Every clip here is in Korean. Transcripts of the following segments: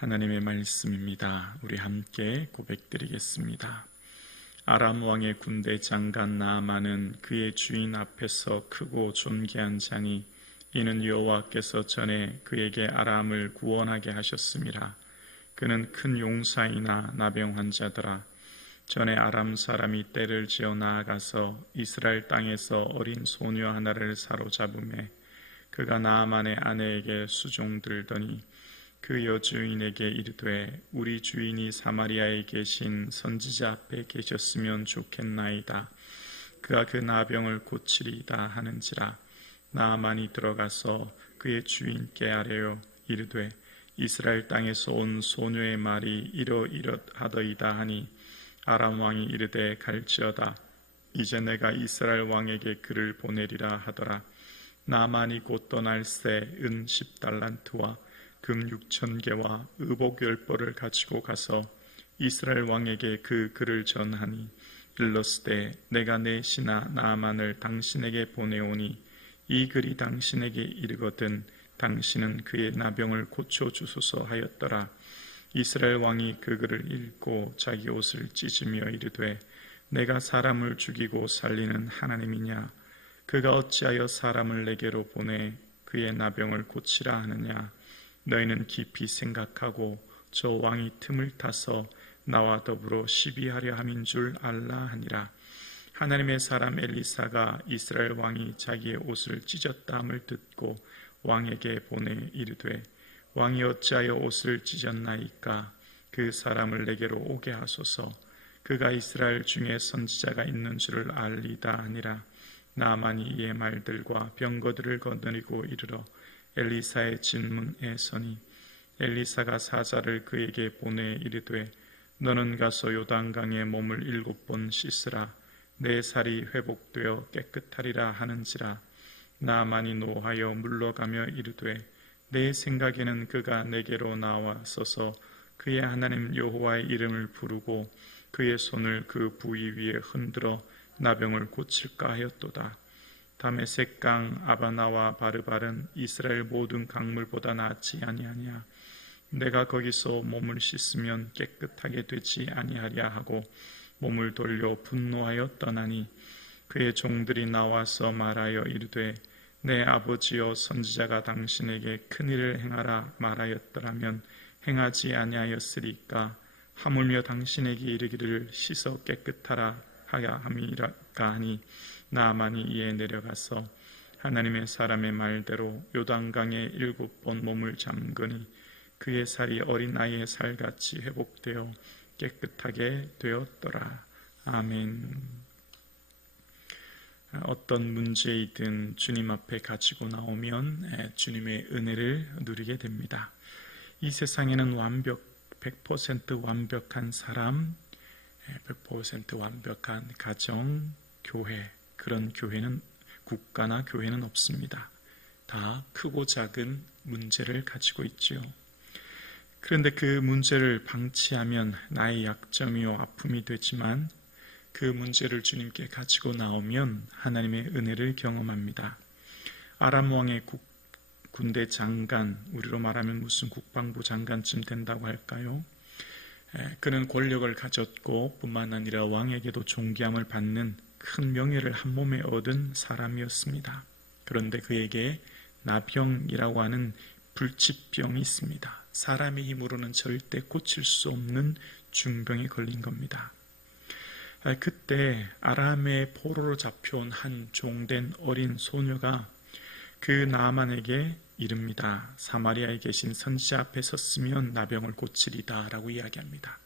하나님의 말씀입니다. 우리 함께 고백드리겠습니다. 아람 왕의 군대 장관 나아만은 그의 주인 앞에서 크고 존귀한 자니 이는 여호와께서 전에 그에게 아람을 구원하게 하셨음이라. 그는 큰 용사이나 나병 환자더라. 전에 아람 사람이 떼를 지어 나아가서 이스라엘 땅에서 어린 소녀 하나를 사로잡음에 그가 나아만의 아내에게 수종들더니 그 여주인에게 이르되 우리 주인이 사마리아에 계신 선지자 앞에 계셨으면 좋겠나이다. 그가 그 나병을 고치리이다 하는지라. 나아만이 들어가서 그의 주인께 아뢰어 이르되 이스라엘 땅에서 온 소녀의 말이 이러이러하더이다 하니 아람 왕이 이르되 갈지어다. 이제 내가 이스라엘 왕에게 그를 보내리라 하더라. 나아만이 곧 떠날새 은 10달란트와 금 6,000개와 의복 10벌을 가지고 가서 이스라엘 왕에게 그 글을 전하니 일렀으되 내가 내 신하 나아만을 당신에게 보내오니 이 글이 당신에게 이르거든 당신은 그의 나병을 고쳐주소서 하였더라. 이스라엘 왕이 그 글을 읽고 자기 옷을 찢으며 이르되 내가 사람을 죽이고 살리는 하나님이냐? 그가 어찌하여 사람을 내게로 보내 그의 나병을 고치라 하느냐? 너희는 깊이 생각하고 저 왕이 틈을 타서 나와 더불어 시비하려 함인 줄 알라 하니라. 하나님의 사람 엘리사가 이스라엘 왕이 자기의 옷을 찢었다함을 듣고 왕에게 보내 이르되 왕이 어찌하여 옷을 찢었나이까? 그 사람을 내게로 오게 하소서. 그가 이스라엘 중에 선지자가 있는 줄을 알리다 하니라. 나아만이 이의 말들과 병거들을 거느리고 이르러 엘리사의 진문에 서니 엘리사가 사자를 그에게 보내 이르되 너는 가서 요단강에 몸을 7번 씻으라. 내 살이 회복되어 깨끗하리라 하는지라. 나아만이 노하여 물러가며 이르되 내 생각에는 그가 내게로 나와서서 그의 하나님 여호와의 이름을 부르고 그의 손을 그 부위 위에 흔들어 나병을 고칠까 하였도다. 다메섹강 아바나와 바르발은 이스라엘 모든 강물보다 낫지 아니하냐? 내가 거기서 몸을 씻으면 깨끗하게 되지 아니하랴 하고 몸을 돌려 분노하여 떠나니 그의 종들이 나와서 말하여 이르되 내 아버지여 선지자가 당신에게 큰일을 행하라 말하였더라면 행하지 아니하였으리까? 하물며 당신에게 이르기를 씻어 깨끗하라 하야 함이라까 하니 나아만이 이에 내려가서 하나님의 사람의 말대로 요단강에 7번 몸을 잠그니 그의 살이 어린아이의 살같이 회복되어 깨끗하게 되었더라. 아멘. 어떤 문제이든 주님 앞에 가지고 나오면 주님의 은혜를 누리게 됩니다. 이 세상에는 100% 완벽한 사람, 100% 완벽한 가정, 교회, 그런 교회는 국가나 교회는 없습니다. 다 크고 작은 문제를 가지고 있지요. 그런데 그 문제를 방치하면 나의 약점이요 아픔이 되지만 그 문제를 주님께 가지고 나오면 하나님의 은혜를 경험합니다. 아람 왕의 군대 장관, 우리로 말하면 무슨 국방부 장관쯤 된다고 할까요? 그는 권력을 가졌고 뿐만 아니라 왕에게도 존귀함을 받는 큰 명예를 한 몸에 얻은 사람이었습니다. 그런데 그에게 나병이라고 하는 불치병이 있습니다. 사람의 힘으로는 절대 고칠 수 없는 중병에 걸린 겁니다. 그때 아람의 포로로 잡혀온 한 종된 어린 소녀가 그 나아만에게 이릅니다. 사마리아에 계신 선지자 앞에 섰으면 나병을 고치리다 라고 이야기합니다.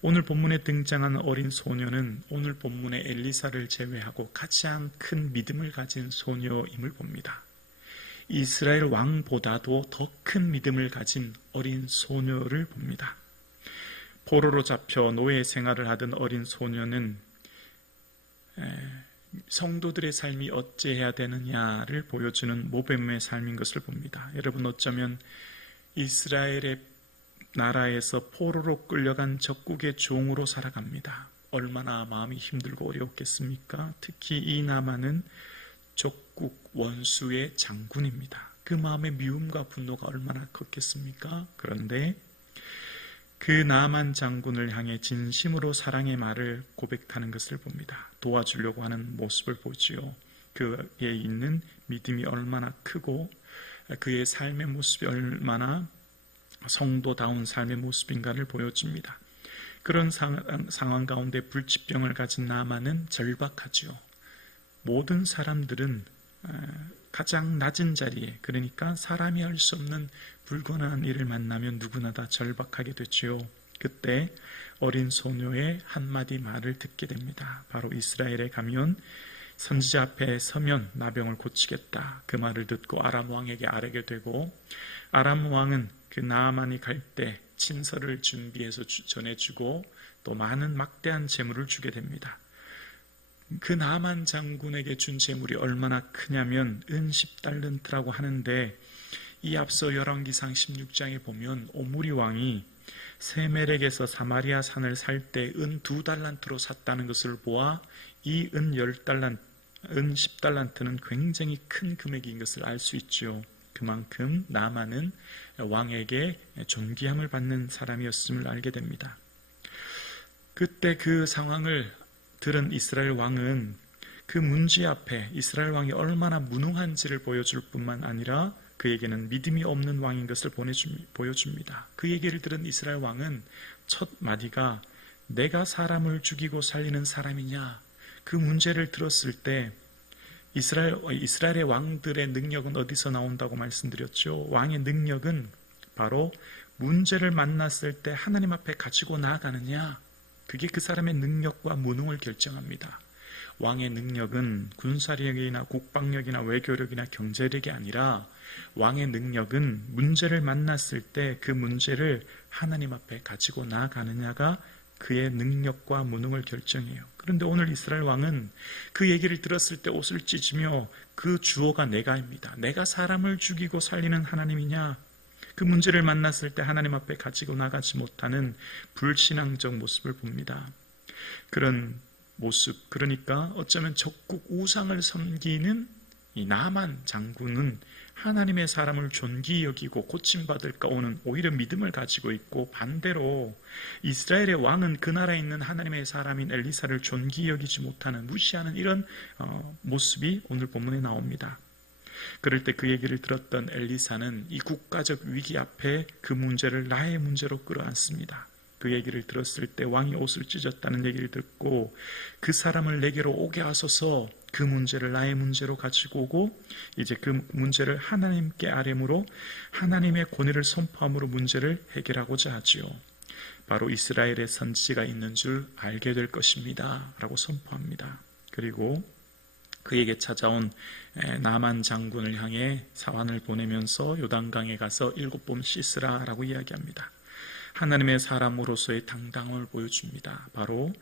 오늘 본문에 등장한 어린 소녀는 오늘 본문의 엘리사를 제외하고 가장 큰 믿음을 가진 소녀임을 봅니다. 이스라엘 왕보다도 더 큰 믿음을 가진 어린 소녀를 봅니다. 포로로 잡혀 노예 생활을 하던 어린 소녀는 성도들의 삶이 어찌해야 되느냐를 보여주는 모범의 삶인 것을 봅니다. 여러분, 어쩌면 이스라엘의 나라에서 포로로 끌려간 적국의 종으로 살아갑니다. 얼마나 마음이 힘들고 어려웠겠습니까? 특히 이 나아만은 적국 원수의 장군입니다. 그 마음의 미움과 분노가 얼마나 컸겠습니까? 그런데 그 나만 장군을 향해 진심으로 사랑의 말을 고백하는 것을 봅니다. 도와주려고 하는 모습을 보지요. 그에 있는 믿음이 얼마나 크고 그의 삶의 모습이 얼마나 성도다운 삶의 모습인가를 보여줍니다. 그런 상황 가운데 불치병을 가진 나만은 절박하지요. 모든 사람들은 가장 낮은 자리에, 그러니까 사람이 할 수 없는 불가능한 일을 만나면 누구나 다 절박하게 되지요. 그때 어린 소녀의 한마디 말을 듣게 됩니다. 바로 이스라엘에 가면 선지자 앞에 서면 나병을 고치겠다. 그 말을 듣고 아람 왕에게 아뢰게 되고, 아람 왕은 그 나아만이 갈 때 친서를 준비해서 전해주고 또 많은 막대한 재물을 주게 됩니다. 그 나만 장군에게 준 재물이 얼마나 크냐면 은 10달란트라고 하는데, 이 앞서 열왕기상 16장에 보면 오므리 왕이 세멜렉에서 사마리아 산을 살 때 은 2달란트로 샀다는 것을 보아 이 은 10달란트는 굉장히 큰 금액인 것을 알 수 있죠. 그만큼 나만은 왕에게 존귀함을 받는 사람이었음을 알게 됩니다. 그때 그 상황을 들은 이스라엘 왕은 그 문제 앞에 이스라엘 왕이 얼마나 무능한지를 보여줄 뿐만 아니라 그에게는 믿음이 없는 왕인 것을 보여줍니다. 그 얘기를 들은 이스라엘 왕은 첫 마디가 내가 사람을 죽이고 살리는 사람이냐? 그 문제를 들었을 때 이스라엘의 왕들의 능력은 어디서 나온다고 말씀드렸죠? 왕의 능력은 바로 문제를 만났을 때 하나님 앞에 가지고 나아가느냐? 그게 그 사람의 능력과 무능을 결정합니다. 왕의 능력은 군사력이나 국방력이나 외교력이나 경제력이 아니라 왕의 능력은 문제를 만났을 때 그 문제를 하나님 앞에 가지고 나아가느냐가 그의 능력과 무능을 결정해요. 그런데 오늘 이스라엘 왕은 그 얘기를 들었을 때 옷을 찢으며 그 주어가 내가입니다. 내가 사람을 죽이고 살리는 하나님이냐? 그 문제를 만났을 때 하나님 앞에 가지고 나가지 못하는 불신앙적 모습을 봅니다. 그런 모습, 그러니까 어쩌면 적국 우상을 섬기는 이 나만 장군은 하나님의 사람을 존귀히 여기고 고침받을까 오는 오히려 믿음을 가지고 있고, 반대로 이스라엘의 왕은 그 나라에 있는 하나님의 사람인 엘리사를 존귀히 여기지 못하는, 무시하는 이런 모습이 오늘 본문에 나옵니다. 그럴 때 그 얘기를 들었던 엘리사는 이 국가적 위기 앞에 그 문제를 나의 문제로 끌어안습니다. 그 얘기를 들었을 때 왕이 옷을 찢었다는 얘기를 듣고 그 사람을 내게로 오게 하소서, 그 문제를 나의 문제로 가지고 오고 이제 그 문제를 하나님께 아뢰므로 하나님의 권위를 선포함으로 문제를 해결하고자 하지요. 바로 이스라엘의 선지자가 있는 줄 알게 될 것입니다 라고 선포합니다. 그리고 그에게 찾아온 나만 장군을 향해 사환을 보내면서 요단강에 가서 7번 씻으라 라고 이야기합니다. 하나님의 사람으로서의 당당함을 보여줍니다. 바로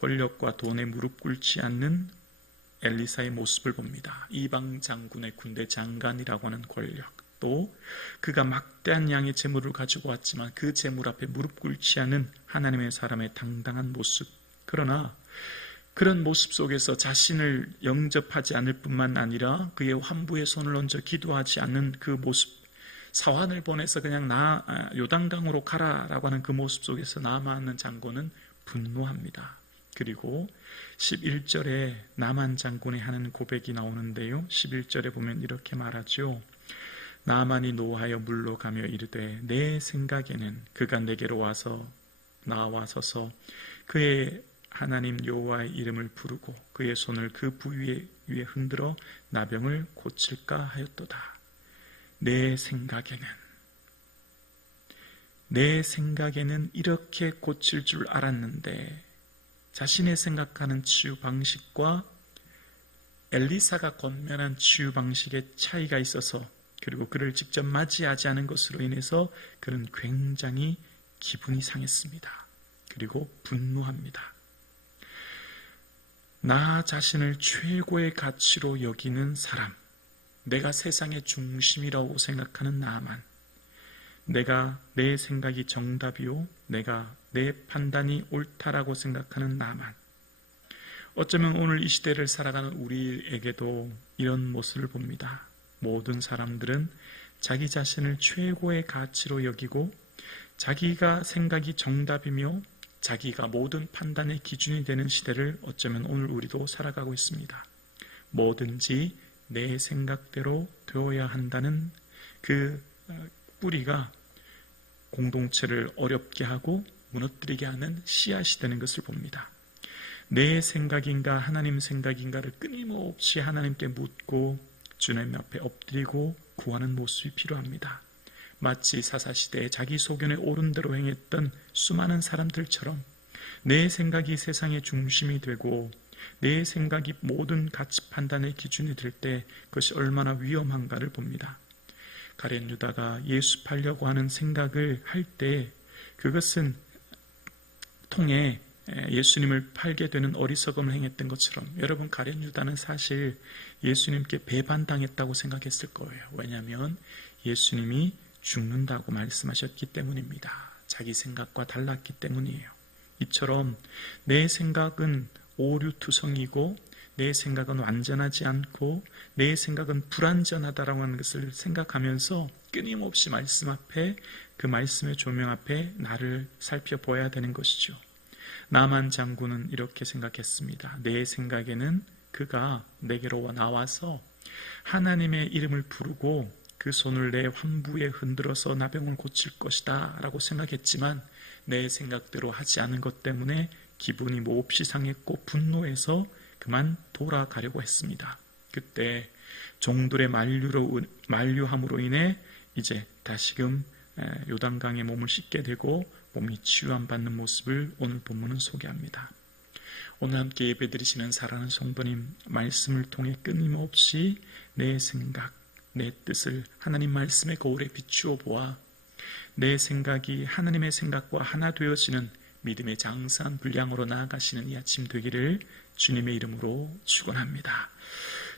권력과 돈에 무릎 꿇지 않는 엘리사의 모습을 봅니다. 이방 장군의 군대 장관이라고 하는 권력, 또 그가 막대한 양의 재물을 가지고 왔지만 그 재물 앞에 무릎 꿇지 않은 하나님의 사람의 당당한 모습. 그러나 그런 모습 속에서 자신을 영접하지 않을 뿐만 아니라 그의 환부의 손을 얹어 기도하지 않는 그 모습, 사환을 보내서 그냥 요단강으로 가라라고 하는 그 모습 속에서 나아만 장군은 분노합니다. 그리고 11절에 나만 장군이 하는 고백이 나오는데요, 11절에 보면 이렇게 말하죠. 나만이 노하여 물러가며 이르되 내 생각에는 그가 내게로 와서 나와서서 그의 하나님 여호와의 이름을 부르고 그의 손을 그 부위 위에 흔들어 나병을 고칠까 하였도다. 내 생각에는 이렇게 고칠 줄 알았는데, 자신의 생각하는 치유 방식과 엘리사가 권면한 치유 방식의 차이가 있어서, 그리고 그를 직접 맞이하지 않은 것으로 인해서 그는 굉장히 기분이 상했습니다. 그리고 분노합니다. 나 자신을 최고의 가치로 여기는 사람, 내가 세상의 중심이라고 생각하는 나만, 내가 내 생각이 정답이요, 내가 내 판단이 옳다라고 생각하는 나만. 어쩌면 오늘 이 시대를 살아가는 우리에게도 이런 모습을 봅니다. 모든 사람들은 자기 자신을 최고의 가치로 여기고 자기가 생각이 정답이며 자기가 모든 판단의 기준이 되는 시대를 어쩌면 오늘 우리도 살아가고 있습니다. 뭐든지 내 생각대로 되어야 한다는 그 뿌리가 공동체를 어렵게 하고 무너뜨리게 하는 씨앗이 되는 것을 봅니다. 내 생각인가 하나님 생각인가를 끊임없이 하나님께 묻고 주님 앞에 엎드리고 구하는 모습이 필요합니다. 마치 사사시대에 자기 소견에 옳은 대로 행했던 수많은 사람들처럼 내 생각이 세상의 중심이 되고 내 생각이 모든 가치 판단의 기준이 될 때 그것이 얼마나 위험한가를 봅니다. 가룟 유다가 예수 팔려고 하는 생각을 할 때 그것은 통해 예수님을 팔게 되는 어리석음을 행했던 것처럼 여러분 가룟 유다는 사실 예수님께 배반당했다고 생각했을 거예요. 왜냐하면 예수님이 죽는다고 말씀하셨기 때문입니다. 자기 생각과 달랐기 때문이에요. 이처럼 내 생각은 오류투성이고 내 생각은 완전하지 않고 내 생각은 불완전하다라고 하는 것을 생각하면서 끊임없이 말씀 앞에 그 말씀의 조명 앞에 나를 살펴보아야 되는 것이죠. 나만 장군은 이렇게 생각했습니다. 내 생각에는 그가 내게로 나와서 하나님의 이름을 부르고 그 손을 내 환부에 흔들어서 나병을 고칠 것이다 라고 생각했지만 내 생각대로 하지 않은 것 때문에 기분이 몹시 상했고 분노해서 그만 돌아가려고 했습니다. 그때 종들의 만류함으로 인해 이제 다시금 요단강에 몸을 씻게 되고 몸이 치유받는 모습을 오늘 본문은 소개합니다. 오늘 함께 예배드리시는 사랑하는 성도님, 말씀을 통해 끊임없이 내 생각, 내 뜻을 하나님 말씀의 거울에 비추어 보아 내 생각이 하나님의 생각과 하나 되어지는 믿음의 장사한 분량으로 나아가시는 이 아침 되기를 주님의 이름으로 축원합니다.